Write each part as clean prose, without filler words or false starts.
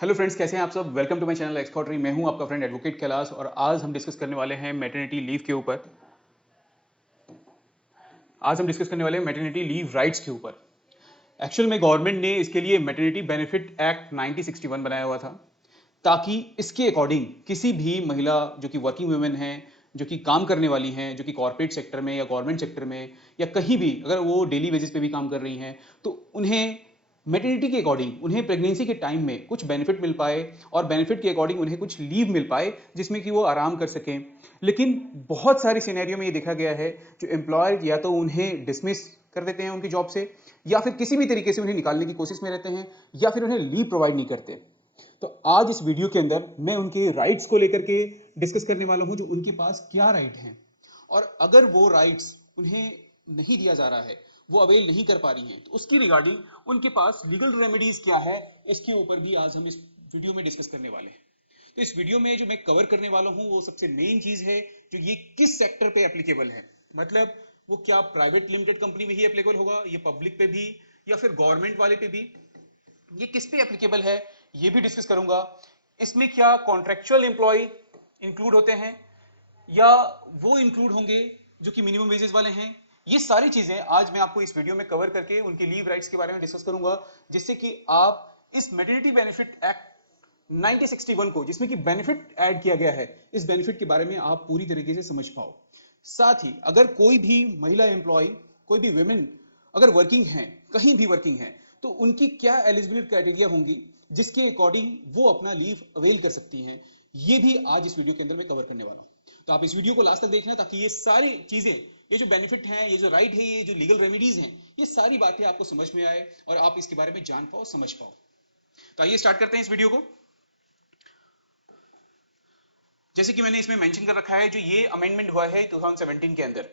Hello friends, कैसे हैं आप सब। वेलकम टू माय चैनल एक्सकॉटरी। मैं हूं आपका फ्रेंड एडवोकेट कैलाश और आज हम डिस्कस करने वाले हैं मैटरनिटी लीव के ऊपर। आज हम डिस्कस करने वाले हैं मैटरनिटी लीव राइट्स के ऊपर। एक्चुअल में गवर्नमेंट ने इसके लिए मैटरनिटी बेनिफिट एक्ट 1961 बनाया हुआ था ताकि इसके अकॉर्डिंग किसी भी महिला जो कि वर्किंग वुमेन है, जो कि काम करने वाली हैं, जो कि कॉर्पोरेट सेक्टर में या गवर्नमेंट सेक्टर में या कहीं भी अगर वो डेली बेसिस पे भी काम कर रही हैं तो उन्हें मैटरनिटी के अकॉर्डिंग उन्हें प्रेगनेंसी के टाइम में कुछ बेनिफिट मिल पाए और बेनिफिट के अकॉर्डिंग उन्हें कुछ लीव मिल पाए जिसमें कि वो आराम कर सकें। लेकिन बहुत सारी सिनेरियो में ये देखा गया है जो एम्प्लॉयर या तो उन्हें डिसमिस कर देते हैं उनकी जॉब से या फिर किसी भी तरीके से उन्हें निकालने की कोशिश में रहते हैं या फिर उन्हें लीव प्रोवाइड नहीं करते। तो आज इस वीडियो के अंदर मैं उनके राइट्स को लेकर के डिस्कस करने वाला हूं, जो उनके पास क्या राइट हैं और अगर वो राइट्स उन्हें नहीं दिया जा रहा है, वो अवेल नहीं कर पा रही हैं, तो उसकी रिगार्डिंग उनके पास लीगल रेमेडीज क्या है, इसके ऊपर भी आज हम इस वीडियो में डिस्कस करने वाले हैं। तो इस वीडियो में जो मैं कवर करने वाला हूं वो सबसे मेन चीज है जो ये किस सेक्टर पे एप्लीकेबल है। मतलब वो क्या प्राइवेट लिमिटेड कंपनी में ही एप्लीकेबल होगा, ये पब्लिक पे भी या फिर गवर्नमेंट वाले पे भी, ये किस पे एप्लीकेबल है ये भी डिस्कस करूंगा। इसमें क्या कॉन्ट्रेक्चुअल एम्प्लॉय इंक्लूड होते हैं या वो इंक्लूड होंगे जो कि मिनिमम वेजेस वाले हैं। ये सारी चीजें आज मैं आपको इस वीडियो में कवर करके उनके लीव राइट्स के बारे में डिस्कस करूंगा, जिससे कि आप इस मैटरनिटी बेनिफिट एक्ट 1961 को, जिसमें कि बेनिफिट ऐड किया गया है, इस बेनिफिट के बारे में आप पूरी तरीके से समझ पाओ। साथ ही अगर कोई भी महिला एम्प्लॉय, कोई भी वुमेन अगर वर्किंग है, कहीं भी वर्किंग है, तो उनकी क्या एलिजिबिलिटी क्राइटेरिया होंगी जिसके अकॉर्डिंग वो अपना लीव अवेल कर सकती हैं, ये भी आज इस वीडियो के अंदर मैं कवर करने वाला हूं। तो आप इस वीडियो को लास्ट तक देखना ताकि ये सारी चीजें, ये जो बेनिफिट हैं, ये जो राइट है, ये जो लीगल रेमेडीज हैं, ये सारी बातें आपको समझ में आए और आप इसके बारे में जान पाओ, समझ पाओ। तो आइए स्टार्ट करते हैं इस वीडियो को। जैसे कि मैंने इसमें मेंशन कर रखा है, जो ये अमेंडमेंट हुआ है 2017 के अंदर,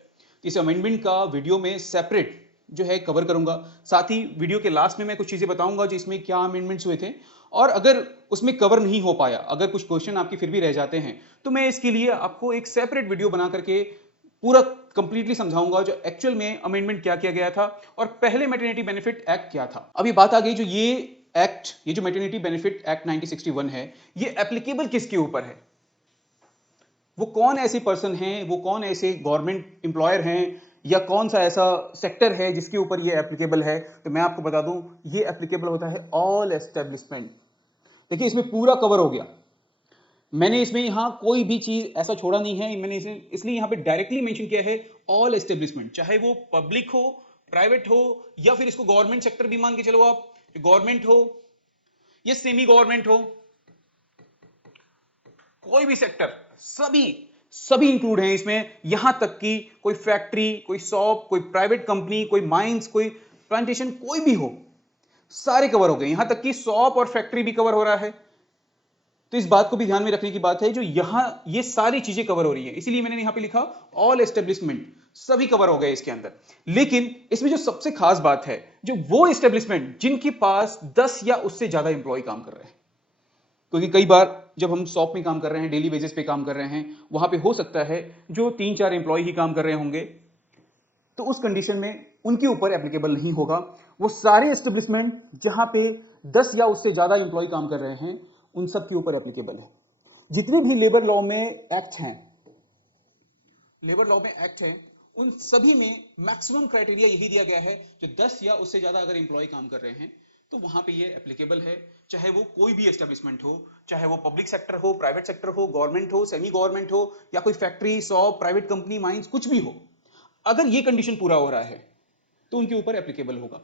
इस अमेंडमेंट का वीडियो में सेपरेट जो है कवर करूंगा। साथ ही वीडियो के लास्ट में मैं कुछ चीजें बताऊंगा जो इसमें क्या अमेंडमेंट्स हुए थे, और अगर उसमें कवर नहीं हो पाया, अगर कुछ क्वेश्चन आपके फिर भी रह जाते हैं, तो मैं इसके लिए आपको एक सेपरेट वीडियो बना करके पूरा कंप्लीटली समझाऊंगा जो एक्चुअल में अमेंडमेंट क्या किया गया था और पहले मैटरनिटी बेनिफिट एक्ट क्या था। अब ये बात आ गई, जो ये एक्ट, ये जो मैटरनिटी बेनिफिट एक्ट 1961 है, ये एप्लीकेबल किसके ऊपर है, वो कौन ऐसे पर्सन हैं, वो कौन ऐसे गवर्नमेंट एम्प्लॉयर हैं या कौन सा ऐसा सेक्टर है जिसके ऊपर ये एप्लीकेबल है। तो मैं आपको बता दूं, ये एप्लीकेबल होता है ऑल एस्टेब्लिशमेंट। देखिए इसमें पूरा कवर हो गया। मैंने इसमें यहां कोई भी चीज ऐसा छोड़ा नहीं है, मैंने इसे इसलिए यहां पे डायरेक्टली मेंशन किया है ऑल एस्टेब्लिशमेंट, चाहे वो पब्लिक हो, प्राइवेट हो या फिर इसको गवर्नमेंट सेक्टर भी मान के चलो आप, गवर्नमेंट हो या सेमी गवर्नमेंट हो, कोई भी सेक्टर, सभी सभी इंक्लूड हैं इसमें। यहां तक कि कोई फैक्ट्री, कोई शॉप, कोई प्राइवेट कंपनी, कोई माइंस, कोई प्लांटेशन, कोई भी हो, सारे कवर हो गए। यहां तक कि शॉप और फैक्ट्री भी कवर हो रहा है। तो इस बात को भी ध्यान में रखने की बात है, जो यहां ये सारी चीजें कवर हो रही है, इसीलिए मैंने यहां पे लिखा ऑल एस्टेब्लिशमेंट, सभी कवर हो गए इसके अंदर। लेकिन इसमें जो सबसे खास बात है, जो वो एस्टेब्लिशमेंट जिनके पास 10 या उससे ज्यादा इंप्लॉय काम कर रहे हैं, क्योंकि कई बार जब हम शॉप में काम कर रहे हैं, डेली बेसिस पे काम कर रहे हैं, वहां पे हो सकता है जो 3-4 एम्प्लॉय ही काम कर रहे होंगे, तो उस कंडीशन में उनके ऊपर एप्लीकेबल नहीं होगा। वो सारे एस्टेब्लिशमेंट जहां पे 10 या उससे ज्यादा एम्प्लॉय काम कर रहे हैं, उन सब के ऊपर एप्लीकेबल है। जितने भी लेबर लॉ में एक्ट हैं, लेबर लॉ में एक्ट है, उन सभी में मैक्सिमम क्राइटेरिया यही दिया गया है, जो 10 या उससे ज्यादा अगर एम्प्लॉय काम कर रहे हैं तो वहां पे ये एप्लीकेबल है, चाहे वो कोई भी एस्टेब्लिशमेंट हो, चाहे वो पब्लिक सेक्टर हो, प्राइवेट सेक्टर हो, गवर्नमेंट हो, सेमी गवर्नमेंट हो या कोई factory, shop, private company, mines, कुछ भी हो। अगर ये कंडीशन पूरा हो रहा है तो उनके ऊपर एप्लीकेबल होगा।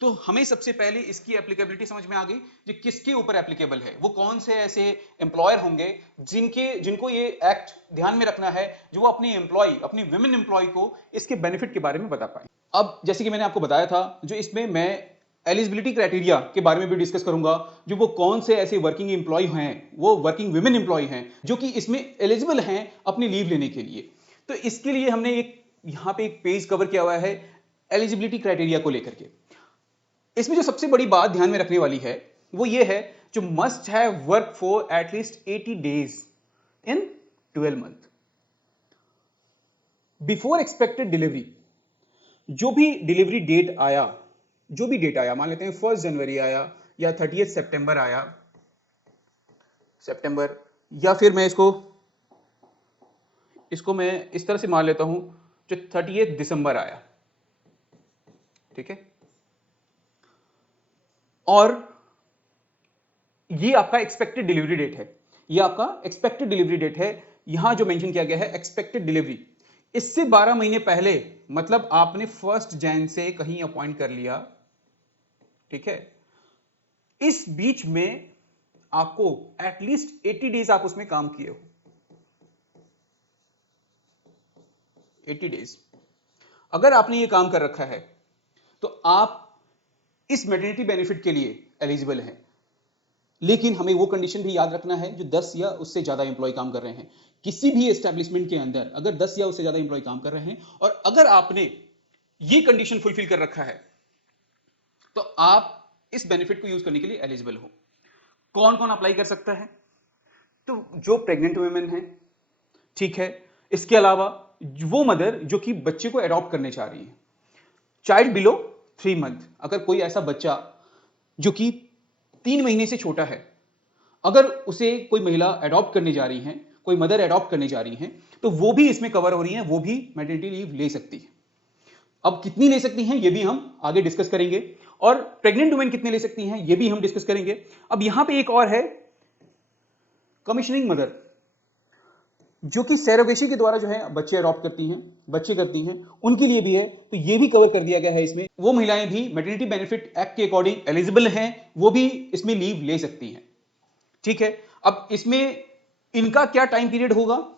तो हमें सबसे पहले इसकी एप्लीकेबिलिटी समझ में आ गई, जो किसके ऊपर एप्लीकेबल है, वो कौन से ऐसे एम्प्लॉयर होंगे जिनको ये एक्ट ध्यान में रखना है, जो वो अपनी एम्प्लॉय, अपनी विमेन एम्प्लॉय को इसके बेनिफिट के बारे में बता पाए। अब जैसे कि मैंने आपको बताया था, जो इसमें मैं एलिजिबिलिटी क्राइटेरिया के बारे में भी डिस्कस करूंगा, जो वो कौन से ऐसे वर्किंग एम्प्लॉय हैं, वो वर्किंग विमेन एम्प्लॉय हैं जो कि इसमें एलिजिबल हैं अपनी लीव लेने के लिए। तो इसके लिए हमने एक यहां पे एक पेज कवर किया हुआ है एलिजिबिलिटी क्राइटेरिया को लेकर के। इसमें जो सबसे बड़ी बात ध्यान में रखने वाली है वो ये है, जो must have work for at least 80 days in 12 month before expected delivery. जो भी डिलीवरी डेट आया, जो भी डेट आया, मान लेते हैं 1 जनवरी आया या 30 सितंबर आया, सितंबर, या फिर मैं इसको मैं इस तरह से मान लेता हूं, जो 30 दिसंबर आया, ठीक है, और ये आपका एक्सपेक्टेड डिलीवरी डेट है, ये आपका एक्सपेक्टेड डिलीवरी डेट है। यहां जो मेंशन किया गया है एक्सपेक्टेड डिलीवरी, इससे 12 महीने पहले, मतलब आपने 1 जैन से कहीं अपॉइंट कर लिया, ठीक है, इस बीच में आपको एटलीस्ट 80 डेज आप उसमें काम किए हो, 80 डेज अगर आपने ये काम कर रखा है तो आप इस मैटरनिटी बेनिफिट के लिए एलिजिबल हैं। लेकिन हमें वो कंडीशन भी याद रखना है, जो 10 या उससे ज्यादा एम्प्लॉय काम कर रहे हैं किसी भी एस्टेब्लिशमेंट के अंदर, अगर 10 या उससे ज्यादा एम्प्लॉय काम कर रहे हैं और अगर आपने ये कंडीशन फुलफिल कर रखा है, तो आप इस बेनिफिट को यूज करने के लिए एलिजिबल हो। कौन कौन अप्लाई कर सकता है? तो जो प्रेग्नेंट वुमेन है, ठीक है, इसके अलावा वो मदर जो कि बच्चे को अडॉप्ट करने चाह रही है, चाइल्ड बिलो 3 मंथ, अगर कोई ऐसा बच्चा जो कि 3 महीने से छोटा है, अगर उसे कोई महिला अडॉप्ट करने जा रही है, कोई मदर अडॉप्ट करने जा रही है, तो वो भी इसमें कवर हो रही है, वो भी मैटरनिटी लीव ले सकती है। अब कितनी ले सकती हैं ये भी हम आगे डिस्कस करेंगे, और प्रेग्नेंट वुमेन कितने ले सकती हैं ये भी हम डिस्कस करेंगे। अब यहां पे एक और है, कमीशनिंग मदर, जो कि सैरोगेसी के द्वारा जो है बच्चे अडॉप्ट करती हैं, बच्चे करती हैं, उनके लिए भी है, तो ये भी कवर कर दिया गया है इसमें। वो महिलाएं भी मैटरनिटी बेनिफिट एक्ट के अकॉर्डिंग एलिजिबल हैं, वो भी इसमें लीव ले सकती हैं, ठीक है। अब इसमें इनका क्या टाइम पीरियड होगा,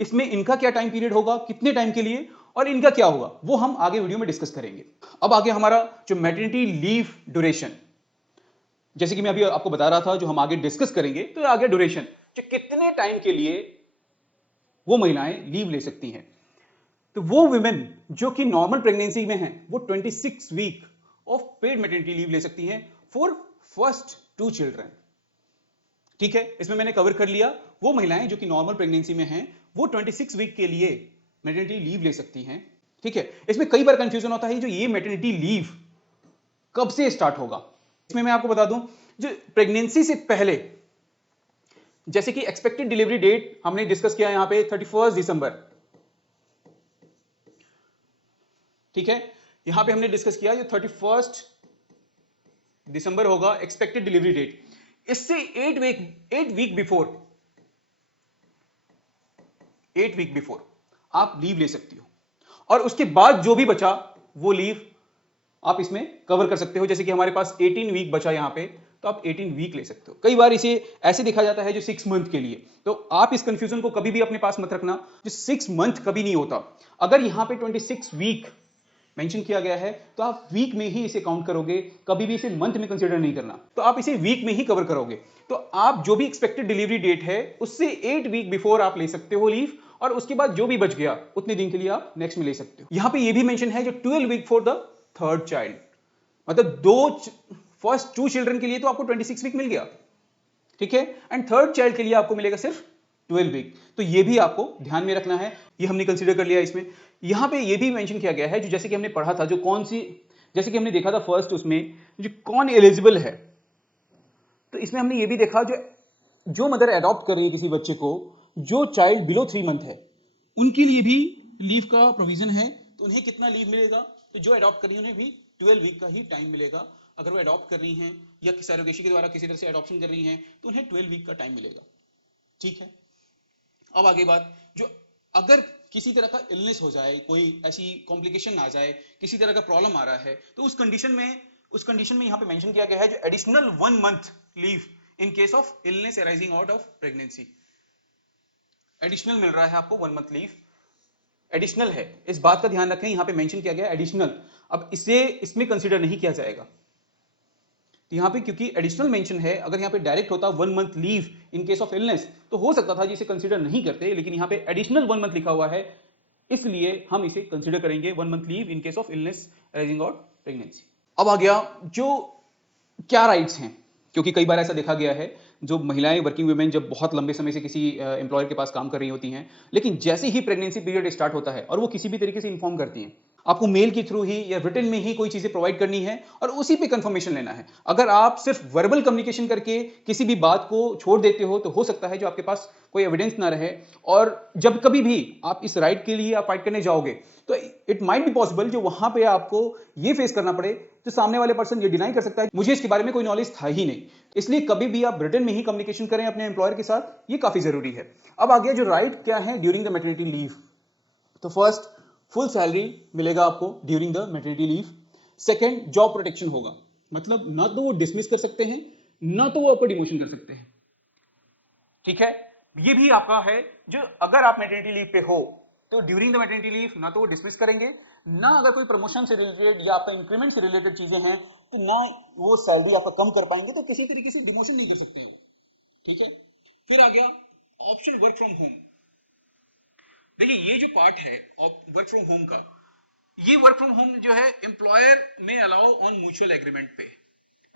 इसमें इनका क्या टाइम पीरियड होगा, कितने टाइम के लिए, और इनका क्या होगा, वो हम आगे वीडियो में डिस्कस करेंगे। अब आगे हमारा जो मैटरनिटी लीव ड्यूरेशन, जैसे कि मैं अभी आपको बता रहा था, जो हम आगे डिस्कस करेंगे, तो आगे ड्यूरेशन, जो कितने टाइम के लिए वो महिलाएं लीव ले सकती हैं। तो वो वुमेन जो कि नॉर्मल प्रेगनेंसी में हैं, वो 26 week of paid maternity leave ले सकती हैं फॉर फर्स्ट 2 चिल्ड्रन, ठीक है। इसमें मैंने कवर कर लिया, वो महिलाएं जो कि नॉर्मल प्रेगनेंसी में हैं, वो 26 वीक के लिए मैटरनिटी लीव ले सकती हैं, ठीक है। इसमें कई बार कंफ्यूजन होता है, जो ये मैटरनिटी लीव कब से स्टार्ट होगा। इसमें मैं आपको बता दूं, जो प्रेगनेंसी से पहले, जैसे कि एक्सपेक्टेड डिलीवरी डेट हमने डिस्कस किया यहां पे 31 दिसंबर, ठीक है, यहां पे हमने डिस्कस किया जो 31 दिसंबर होगा एक्सपेक्टेड डिलीवरी डेट। इससे 8 वीक बिफोर आप लीव ले सकती हो, और उसके बाद जो भी बचा वो लीव आप इसमें कवर कर सकते हो। जैसे कि हमारे पास 18 वीक बचा यहां पे, तो आप 18 वीक ले सकते हो। कई बार इसे ऐसे देखा जाता है जो 6 मंथ के लिए, तो आप इस कंफ्यूजन को कभी भी अपने पास मत रखना, जो 6 मंथ कभी नहीं होता। अगर यहां पे 26 वीक मेंशन किया गया है, तो आप वीक में ही इसे काउंट करोगे, कभी भी इसे मंथ में कंसीडर नहीं करना, तो आप इसे वीक में ही कवर करोगे। तो आप जो भी एक्सपेक्टेड डिलीवरी डेट है उससे 8 वीक बिफोर आप ले सकते हो लीव, और उसके बाद जो भी बच गया उतने दिन के लिए आप नेक्स्ट में ले सकते हो। यहां पे ये भी मेंशन है जो 12 week for the third child, मतलब फर्स्ट 2 चिल्ड्रन के लिए तो आपको 26 वीक मिल गया, ठीक है, एंड थर्ड चाइल्ड के लिए आपको मिलेगा सिर्फ 12 वीक। तो ये भी आपको ध्यान में रखना है, ये हमने कंसीडर कर लिया इसमें। यहां पे ये भी मेंशन किया गया है, जो जैसे कि हमने पढ़ा था, जो कौन सी, जैसे कि हमने देखा था फर्स्ट उसमें जो कौन एलिजिबल है, तो इसमें हमने ये भी देखा, जो मदर अडॉप्ट कर रही है किसी बच्चे को, जो चाइल्ड बिलो 3 मंथ है, उनके लिए भी लीव का प्रोविजन है। तो उन्हें कितना लीव मिलेगा, तो जो अडॉप्ट कर रही है उन्हें भी 12 वीक का ही टाइम मिलेगा। अगर वो अडॉप्ट कर रही हैं या सरोगेसी के द्वारा किसी तरह से अडॉप्शन कर रही हैं, तो उन्हें 12 वीक का टाइम मिलेगा, ठीक है। अब आगे बात, जो अगर किसी तरह का इलनेस हो जाए, कोई ऐसी कॉम्प्लिकेशन आ जाए, किसी तरह का प्रॉब्लम आ रहा है, तो उस कंडीशन में यहां पे मेंशन किया गया है जो additional 1 month leave in case of illness arising out of pregnancy. Additional मिल रहा है आपको 1 मंथ लीव, एडिशनल है, इस बात का ध्यान रखें, यहां पे मेंशन किया गया एडिशनल। अब इसमें कंसीडर नहीं किया जाएगा, तो यहां पे क्योंकि एडिशनल मेंशन है, अगर यहां पे डायरेक्ट होता 1 month leave in case of illness, तो हो सकता था जिसे कंसीडर नहीं करते, लेकिन यहां पे एडिशनल 1 मंथ लिखा हुआ है, इसलिए हम इसे कंसीडर करेंगे 1 month leave in case of illness arising out pregnancy. अब आ गया जो क्या राइट्स हैं, क्योंकि कई बार ऐसा देखा गया है, जो महिलाएं, वर्किंग वुमेन जब बहुत लंबे समय से किसी एम्प्लॉयर के पास काम कर रही होती हैं, लेकिन जैसे ही प्रेगनेंसी पीरियड स्टार्ट होता है और वो किसी भी तरीके से इन्फॉर्म करती हैं, आपको मेल के थ्रू ही या रिटन में ही कोई चीजें प्रोवाइड करनी है और उसी पे कंफर्मेशन लेना है। अगर आप सिर्फ वर्बल कम्युनिकेशन करके किसी भी बात को छोड़ देते हो तो हो सकता है जो आपके पास कोई एविडेंस ना रहे, और जब कभी भी आप इस राइट के लिए आप फाइट करने जाओगे तो इट माइट बी पॉसिबल जो वहां पे आपको ये फेस करना पड़े जो सामने वाले पर्सन ये डिनाई कर सकता है मुझे इसके बारे में कोई नॉलेज था ही नहीं। इसलिए कभी भी आप रिटन में ही कम्युनिकेशन करें अपने एम्प्लॉयर के साथ, ये काफी जरूरी है। अब आ गया जो राइट क्या है ड्यूरिंग द मैटरनिटी लीव। तो फर्स्ट, फुल सैलरी मिलेगा आपको during the maternity leave. Second, job protection होगा, मतलब ना तो वो डिसमिस कर सकते हैं ना तो वो आपको डिमोशन कर सकते हैं। ठीक है, ये भी आपका है जो अगर आप मैटरनिटी लीव पे हो तो ड्यूरिंग द मैटरनिटी लीव ना तो वो डिसमिस करेंगे, ना अगर कोई प्रमोशन से रिलेटेड या आपका इंक्रीमेंट से रिलेटेड चीजें हैं तो ना वो सैलरी आपका कम कर पाएंगे, तो किसी तरीके से डिमोशन नहीं कर सकते हैं वो। ठीक है, फिर आ गया ऑप्शन वर्क फ्रॉम होम। देखिए ये जो पार्ट है वर्क फ्रॉम होम का, ये वर्क फ्रॉम होम जो है एम्प्लॉयर में अलाउ ऑन म्यूचुअल एग्रीमेंट पे,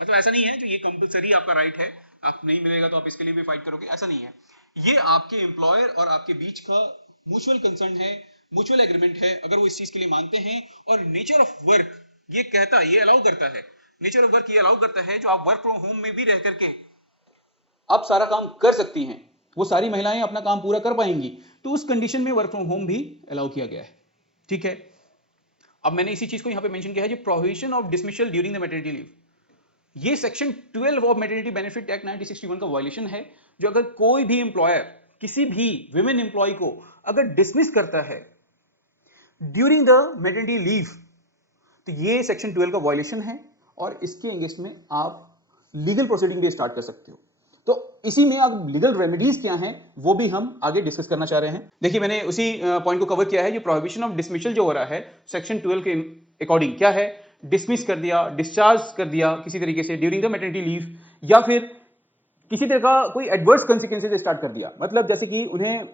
मतलब ऐसा नहीं है जो ये कंपलसरी आपका राइट है, आप नहीं मिलेगा तो आप इसके लिए भी फाइट करोगे, ऐसा नहीं है। ये आपके एम्प्लॉयर और आपके बीच का म्यूचुअल कंसर्न है, म्यूचुअल एग्रीमेंट है। अगर वो इस चीज के लिए मानते हैं और नेचर ऑफ वर्क ये कहता है, ये अलाउ करता है, नेचर ऑफ वर्क ये अलाउ करता है जो आप वर्क फ्रॉम होम में भी रह करके आप सारा काम कर सकती हैं, वो सारी महिलाएं अपना काम पूरा कर पाएंगी, तो उस कंडीशन में वर्क फ्रॉम होम भी अलाउ किया गया है। ठीक है, अब मैंने इसी चीज को यहां पे मेंशन किया है जो prohibition of dismissal during the maternity leave, ये section 12 of maternity benefit act 1961 का वायलेशन है। जो अगर कोई भी एम्प्लॉयर किसी भी विमेन एम्प्लॉय को अगर डिसमिस करता है ड्यूरिंग द मैटरनिटी लीव तो ये सेक्शन 12 का वायलेशन है और इसके अगेंस्ट में आप लीगल प्रोसीडिंग भी स्टार्ट कर सकते हो। तो इसी में अब लीगल रेमेडीज क्या हैं वो भी हम आगे डिस्कस करना चाह रहे हैं। देखिए मैंने उसी पॉइंट को कवर किया है, जो प्रोहिबिशन ऑफ डिसमिसल जो हो रहा है सेक्शन 12 के अकॉर्डिंग क्या है, डिसमिस कर दिया, डिस्चार्ज कर दिया किसी तरीके से ड्यूरिंग द मैटरनिटी लीव, या फिर किसी तरह का कोई एडवर्स कॉन्सिक्वेंसेज स्टार्ट कर दिया, मतलब जैसे कि उन्हें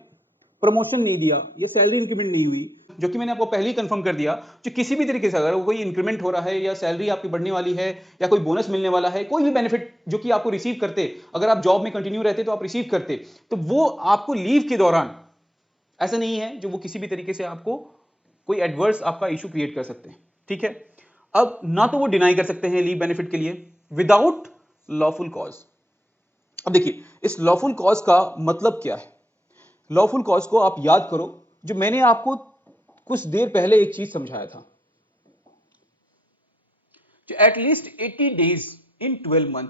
प्रमोशन नहीं दिया या सैलरी इंक्रीमेंट नहीं हुई, जो कि मैंने आपको पहले ही कंफर्म कर दिया, जो किसी भी तरीके से अगर कोई इंक्रीमेंट हो रहा है या सैलरी आपकी बढ़ने वाली है या कोई बोनस मिलने वाला है, कोई भी बेनिफिट जो कि आपको रिसीव करते, अगर आप जॉब में कंटिन्यू रहते तो आप रिसीव करते, तो वो आपको लीव के दौरान ऐसा नहीं है जो वो किसी भी तरीके से आपको कोई एडवर्स आपका इशू क्रिएट कर सकते हैं। ठीक है, अब ना तो वो डिनाई कर सकते हैं लीव बेनिफिट के लिए विदाउट लॉफुल कॉज। अब देखिए इस लॉफुल कॉज का मतलब क्या है। लॉफुल कॉज को आप याद करो, जो मैंने आपको कुछ देर पहले एक चीज समझाया था, जो एटलीस्ट 80 डेज इन 12 मंथ,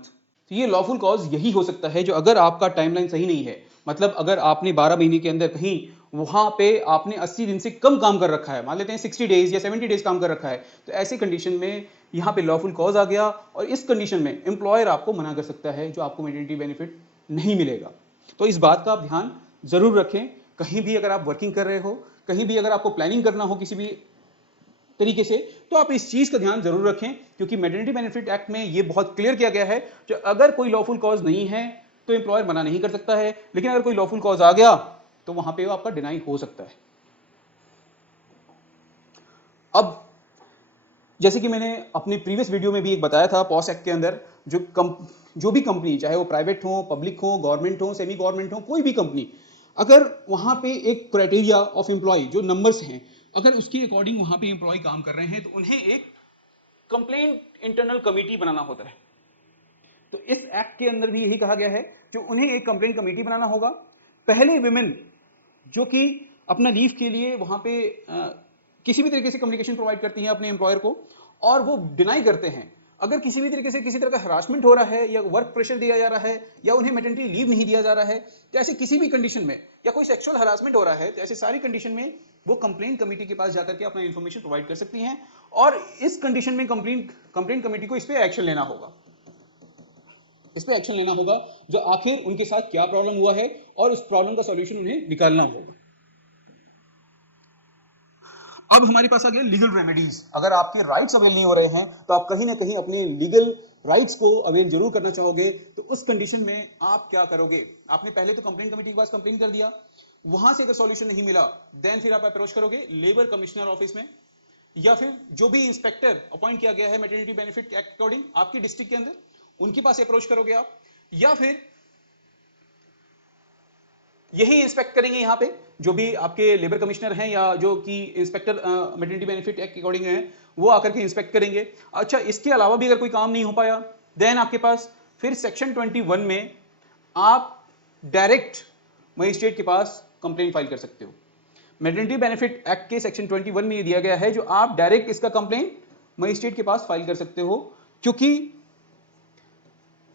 तो ये लॉफुल कॉज यही हो सकता है जो अगर आपका टाइमलाइन सही नहीं है, मतलब अगर आपने 12 महीने के अंदर कहीं वहां पे आपने 80 दिन से कम काम कर रखा है, मान लेते हैं 60 डेज या 70 डेज काम कर रखा है, तो ऐसे कंडीशन में यहां पे लॉफुल कॉज आ गया और इस कंडीशन में एम्प्लॉयर आपको मना कर सकता है जो आपको मैटरनिटी बेनिफिट नहीं मिलेगा। तो इस बात का आप ध्यान जरूर रखें, कहीं भी अगर आप वर्किंग कर रहे हो, कहीं भी अगर आपको प्लानिंग करना हो किसी भी तरीके से, तो आप इस चीज का ध्यान जरूर रखें, क्योंकि मैटरनिटी बेनिफिट एक्ट में यह बहुत क्लियर किया गया है जो अगर कोई लॉफुल कॉज नहीं है तो एम्प्लॉयर मना नहीं कर सकता है, लेकिन अगर कोई लॉफुल कॉज आ गया तो वहां पे आपका डिनाई हो सकता है। अब जैसे कि मैंने अपनी प्रीवियस वीडियो में भी एक बताया था, पॉस एक्ट के अंदर जो भी कंपनी, चाहे वो प्राइवेट हो, पब्लिक हो, गवर्नमेंट हो, सेमी गवर्नमेंट हो, कोई भी कंपनी, अगर वहां पे एक क्राइटेरिया ऑफ एम्प्लॉय जो नंबर्स हैं, अगर उसके अकॉर्डिंग वहां पे एम्प्लॉय काम कर रहे हैं तो उन्हें एक कंप्लेंट इंटरनल कमेटी बनाना होता है। तो इस एक्ट के अंदर भी यही कहा गया है जो उन्हें एक कंप्लेंट कमेटी बनाना होगा। पहले विमेन जो कि अपना लीव के लिए वहां पे किसी भी तरीके से कम्युनिकेशन प्रोवाइड करती हैं अपने एम्प्लॉयर को और वो डिनाई करते हैं, अगर किसी भी तरीके से किसी तरह का हरासमेंट हो रहा है या वर्क प्रेशर दिया जा रहा है या उन्हें मैटरनिटी लीव नहीं दिया जा रहा है, तो ऐसे किसी भी कंडीशन में, या कोई सेक्सुअल हरासमेंट हो रहा है, तो ऐसे सारी कंडीशन में वो कंप्लेंट कमेटी के पास जाकर के अपना इंफॉर्मेशन प्रोवाइड कर सकती हैं और इस कंडीशन में कंप्लेंट कमेटी को इस पे एक्शन लेना होगा, इस पे एक्शन लेना होगा जो आखिर उनके साथ क्या प्रॉब्लम हुआ है और उस प्रॉब्लम का सॉल्यूशन उन्हें निकालना होगा। अब हमारे पास आ गया लीगल रेमेडीज। अगर आपके राइट्स अवेल नहीं हो रहे हैं तो आप कहीं ना कहीं अपने लीगल राइट्स को अवेल जरूर करना चाहोगे, तो उस कंडीशन में आप क्या करोगे। आपने पहले तो कंप्लेंट कमेटी के पास कंप्लेंट कर दिया, वहां से अगर सॉल्यूशन नहीं मिला देन फिर आप अप्रोच करोगे लेबर कमिश्नर ऑफिस में, या फिर जो भी इंस्पेक्टर अपॉइंट किया गया है मैटरनिटी बेनिफिट एक्ट अकॉर्डिंग आपकी डिस्ट्रिक्ट के अंदर, उनके पास अप्रोच करोगे आप, या फिर यही इंस्पेक्ट करेंगे यहाँ पे जो भी आपके लेबर कमिश्नर हैं या जो कि इंस्पेक्टर मैटरनिटी बेनिफिट एक्ट के अकॉर्डिंग हैं, वो आकर के इंस्पेक्ट करेंगे। अच्छा, इसके अलावा भी अगर कोई काम नहीं हो पाया, देन आपके पास फिर सेक्शन 21 में आप डायरेक्ट मजिस्ट्रेट के पास कंप्लेन फाइल कर सकते हो। मैटरनिटी बेनिफिट एक्ट के सेक्शन 21 में ये दिया गया है जो आप डायरेक्ट इसका कंप्लेन मजिस्ट्रेट के पास फाइल कर सकते हो, क्योंकि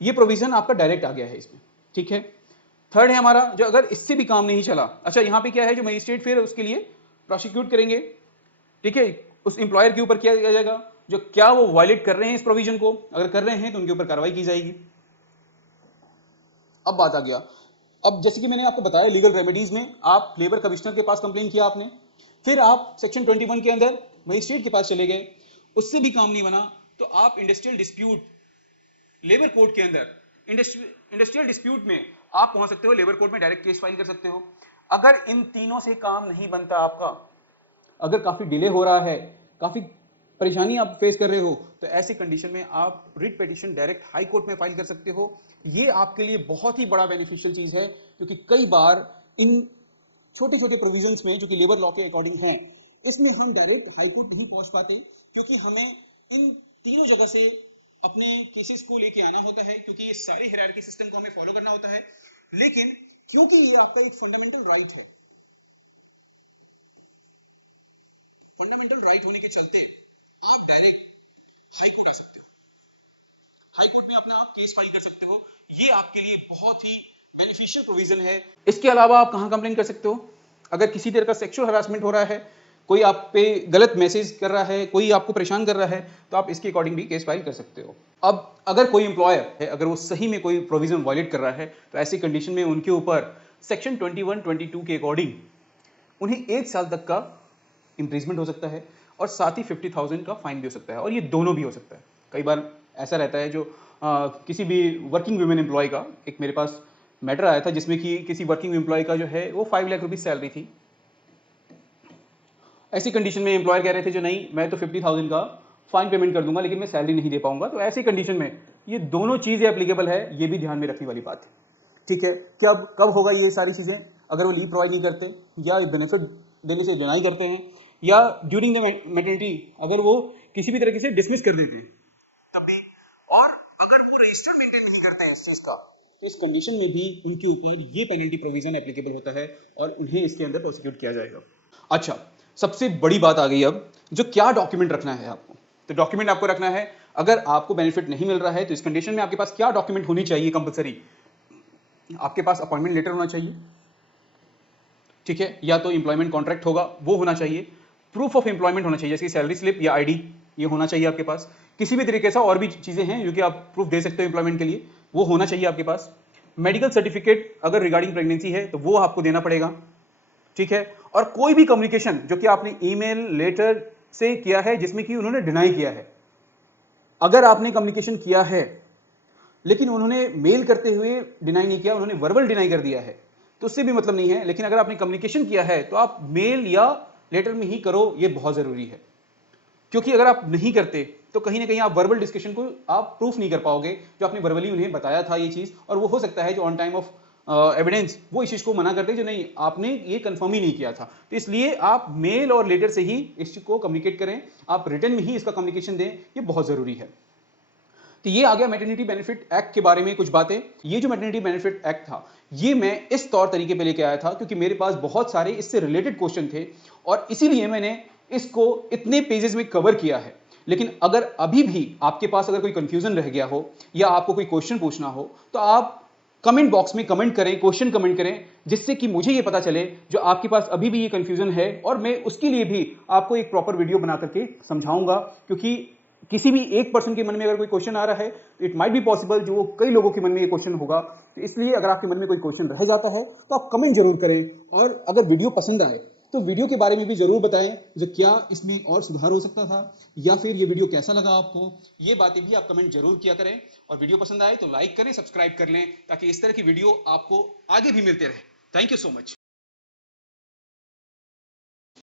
ये प्रोविजन आपका डायरेक्ट आ गया है इसमें। ठीक है, थर्ड है हमारा जो अगर इससे भी काम नहीं चला, अच्छा यहां पे क्या है, जो मजिस्ट्रेट फिर उसके लिए प्रोसिक्यूट करेंगे। ठीक है, उस एम्प्लॉयर के ऊपर क्या किया जाएगा, जो क्या वो वायलेट कर रहे हैं इस प्रोविजन को, अगर कर रहे हैं तो उनके ऊपर कार्रवाई की जाएगी। अब बात आ गया, अब जैसे कि मैंने आपको बताया लीगल रेमेडीज में आप लेबर कमिश्नर के पास कंप्लेन किया आपने, फिर आप सेक्शन 21 के अंदर मजिस्ट्रेट के पास चले गए, उससे भी काम नहीं बना तो आप इंडस्ट्रियल डिस्प्यूट लेबर कोर्ट के अंदर इंडस्ट्रियल डिस्प्यूट में आप पहुंच सकते हो, लेबर कोर्ट में डायरेक्ट केस फाइल कर सकते हो। अगर इन तीनों से काम नहीं बनता आपका, अगर काफी डिले हो रहा है, काफी परेशानी आप फेस कर रहे हो, तो ऐसी कंडीशन में आप writ petition direct high court में फाइल कर सकते हो। ये आपके लिए बहुत ही बड़ा बेनिफिशियल चीज है, क्योंकि कई बार इन छोटे छोटे प्रोविजंस में जो कि लेबर लॉ के अकॉर्डिंग हैं, इसमें हम डायरेक्ट हाई कोर्ट नहीं पहुंच पाते, क्योंकि हमें इन तीनों जगह से अपने केसेस को लेके आना होता है, क्योंकि ये सारी हायरार्की सिस्टम को हमें फॉलो करना होता है। लेकिन क्योंकि ये आपका एक फंडामेंटल राइट है, फंडामेंटल राइट होने के चलते आप डायरेक्ट हाई कोर्ट आ सकते हो, हाई कोर्ट में अपना आप केस फाइल कर सकते हो। ये आपके लिए बहुत ही बेनिफिशियल प्रोविजन है। इसके अलावा आप कहां कंप्लेन कर सकते हो, अगर किसी तरह का सेक्सुअल हरासमेंट हो रहा है, कोई आप पे गलत मैसेज कर रहा है, कोई आपको परेशान कर रहा है, तो आप इसके अकॉर्डिंग भी केस फाइल कर सकते हो। अब अगर कोई एम्प्लॉयर है, अगर वो सही में कोई प्रोविजन वायलेट कर रहा है, तो ऐसी कंडीशन में उनके ऊपर सेक्शन 21-22 के अकॉर्डिंग उन्हें 1 साल तक का इंप्रिजमेंट हो सकता है और साथ ही 50,000 का फाइन भी हो सकता है, और ये दोनों भी हो सकता है। कई बार ऐसा रहता है जो किसी भी वर्किंग वुमेन एम्प्लॉय का, एक मेरे पास मैटर आया था जिसमें कि किसी वर्किंग एम्प्लॉय का जो है वो 5 लाख रुपीज सैलरी थी। ऐसी कंडीशन में एम्प्लॉयर कह रहे थे जो नहीं, मैं तो 50,000 का फाइन पेमेंट कर दूंगा लेकिन मैं सैलरी नहीं दे पाऊंगा। तो ऐसी कंडीशन में ये दोनों चीजें एप्लीकेबल है, ये भी ध्यान में रखने वाली बात है। ठीक है, क्या कब होगा ये सारी चीजें, अगर वो लीव प्रोवाइड नहीं करते या बेनिफिट देने से डिनाई करते हैं, या ड्यूरिंग द मैटरनिटी अगर वो किसी भी तरीके से डिसमिस कर देते हैं तब भी, और अगर वो रजिस्टर मेंटेन नहीं करते हैं इस चीज का, तो इस कंडीशन में भी उनके ऊपर ये पेनल्टी प्रोविजन एप्लीकेबल होता है और उन्हें इसके अंदर प्रोसिक्यूट किया जाएगा। अच्छा, सबसे बड़ी बात आ गई अब, जो क्या डॉक्यूमेंट रखना है आपको। तो डॉक्यूमेंट आपको रखना है, अगर आपको बेनिफिट नहीं मिल रहा है तो इस कंडीशन में आपके पास क्या डॉक्यूमेंट होनी चाहिए कंपलसरी, आपके पास अपॉइंटमेंट लेटर होना चाहिए, ठीक है, या तो एम्प्लॉयमेंट कॉन्ट्रैक्ट होगा वो होना चाहिए, प्रूफ ऑफ एम्प्लॉयमेंट होना चाहिए जैसे सैलरी स्लिप या आईडी, ये होना चाहिए आपके पास। किसी भी तरीके से और भी चीजें हैं जो कि आप प्रूफ दे सकते हो एम्प्लॉयमेंट के लिए, वो होना चाहिए आपके पास। मेडिकल सर्टिफिकेट अगर रिगार्डिंग प्रेगनेंसी है तो वो आपको देना पड़ेगा, ठीक है। और कोई भी कम्युनिकेशन जो कि आपने ईमेल लेटर से किया है जिसमें कि उन्होंने डिनाई किया है, अगर आपने कम्युनिकेशन किया है लेकिन उन्होंने मेल करते हुए डिनाई नहीं किया, उन्होंने वर्बल डिनाई कर दिया है, तो उससे भी मतलब नहीं है। लेकिन अगर आपने कम्युनिकेशन किया है तो आप मेल या लेटर में ही करो, ये बहुत जरूरी है, क्योंकि अगर आप नहीं करते तो कहीं ना कहीं आप वर्बल डिस्कशन को आप प्रूफ नहीं कर पाओगे जो आपने वर्बली उन्हें बताया था ये चीज, और वो हो सकता है जो ऑन टाइम ऑफ एविडेंस वो इस चीज को मना करते जो नहीं आपने ये कंफर्म ही नहीं किया था। तो इसलिए आप मेल और लेटर से ही इस चीज को कम्युनिकेट करें, आप रिटर्न में ही इसका कम्युनिकेशन दें, ये बहुत जरूरी है। तो ये आ गया मैटरनिटी बेनिफिट एक्ट के बारे में कुछ बातें। ये जो मैटरनिटी बेनिफिट एक्ट था ये मैं इस तौर तरीके पे लेके आया था क्योंकि मेरे पास बहुत सारे इससे रिलेटेड क्वेश्चन थे और इसीलिए मैंने इसको इतने पेजेस में कवर किया है। लेकिन अगर अभी भी आपके पास अगर कोई कंफ्यूजन रह गया हो या आपको कोई क्वेश्चन पूछना हो तो आप कमेंट बॉक्स में कमेंट करें, क्वेश्चन कमेंट करें, जिससे कि मुझे ये पता चले जो आपके पास अभी भी ये कंफ्यूजन है, और मैं उसके लिए भी आपको एक प्रॉपर वीडियो बना करके समझाऊंगा। क्योंकि किसी भी एक पर्सन के मन में अगर कोई क्वेश्चन आ रहा है, इट माइट बी पॉसिबल जो कई लोगों के मन में ये क्वेश्चन होगा। तो इसलिए अगर आपके मन में कोई क्वेश्चन रह जाता है तो आप कमेंट जरूर करें, और अगर वीडियो पसंद आए तो वीडियो के बारे में भी जरूर बताएं जो क्या इसमें और सुधार हो सकता था, या फिर ये वीडियो कैसा लगा आपको, ये बातें भी आप कमेंट जरूर किया करें। और वीडियो पसंद आए तो लाइक करें, सब्सक्राइब कर लें, ताकि इस तरह की वीडियो आपको आगे भी मिलते रहे। Thank you so much.